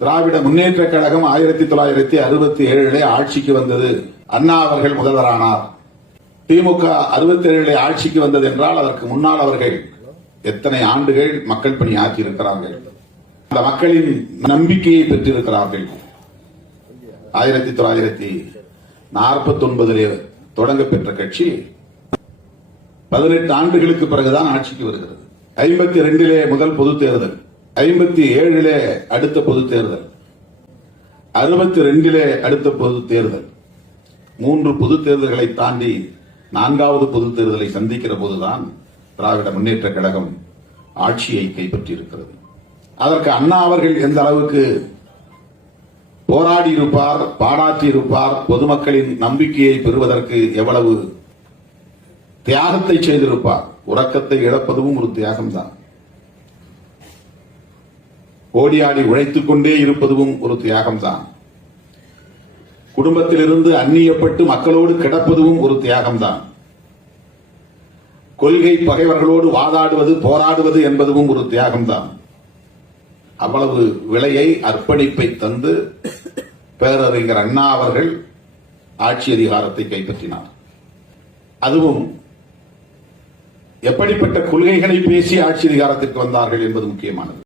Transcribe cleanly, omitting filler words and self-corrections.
திராவிட முன்னேற்ற கழகம் 1967 ஆட்சிக்கு வந்தது. அண்ணா அவர்கள் முதல்வரானார். திமுக 67 ஆட்சிக்கு வந்தது என்றால் அதற்கு முன்னால் அவர்கள் எத்தனை ஆண்டுகள் மக்கள் பணி ஆற்றியிருக்கிறார்கள், அந்த மக்களின் நம்பிக்கையை பெற்றிருக்கிறார்கள். 1949 தொடங்க பெற்ற கட்சி 18 ஆண்டுகளுக்கு பிறகுதான் ஆட்சிக்கு வருகிறது. 52 முதல் பொதுத் தேர்தல், 57 அடுத்த பொதுத் தேர்தல், 62 அடுத்த பொதுத் தேர்தல், 3 பொதுத் தேர்தல்களை தாண்டி 4வது பொதுத் தேர்தலை சந்திக்கிற போதுதான் திராவிட முன்னேற்ற கழகம் ஆட்சியை கைப்பற்றியிருக்கிறது. அதற்கு அண்ணா அவர்கள் எந்த அளவுக்கு போராடி இருப்பார், பாராட்டி இருப்பார், பொதுமக்களின் நம்பிக்கையை பெறுவதற்கு எவ்வளவு தியாகத்தை செய்திருப்பார். உறக்கத்தை இழப்பதும் ஒரு தியாகம்தான், ஓடியாடி உழைத்துக் கொண்டே இருப்பதும் ஒரு தியாகம்தான், குடும்பத்திலிருந்து அந்நியப்பட்டு மக்களோடு கிடப்பதும் ஒரு தியாகம்தான், கொள்கை பகைவர்களோடு வாதாடுவது போராடுவது என்பதும் ஒரு தியாகம்தான். அவ்வளவு விலையை அர்ப்பணிப்பை தந்து பேரறிஞர் அண்ணா அவர்கள் ஆட்சி அதிகாரத்தை கைப்பற்றினார். அதுவும் எப்படிப்பட்ட கொள்கைகளை பேசி ஆட்சி அதிகாரத்திற்கு வந்தார்கள் என்பது முக்கியமானது.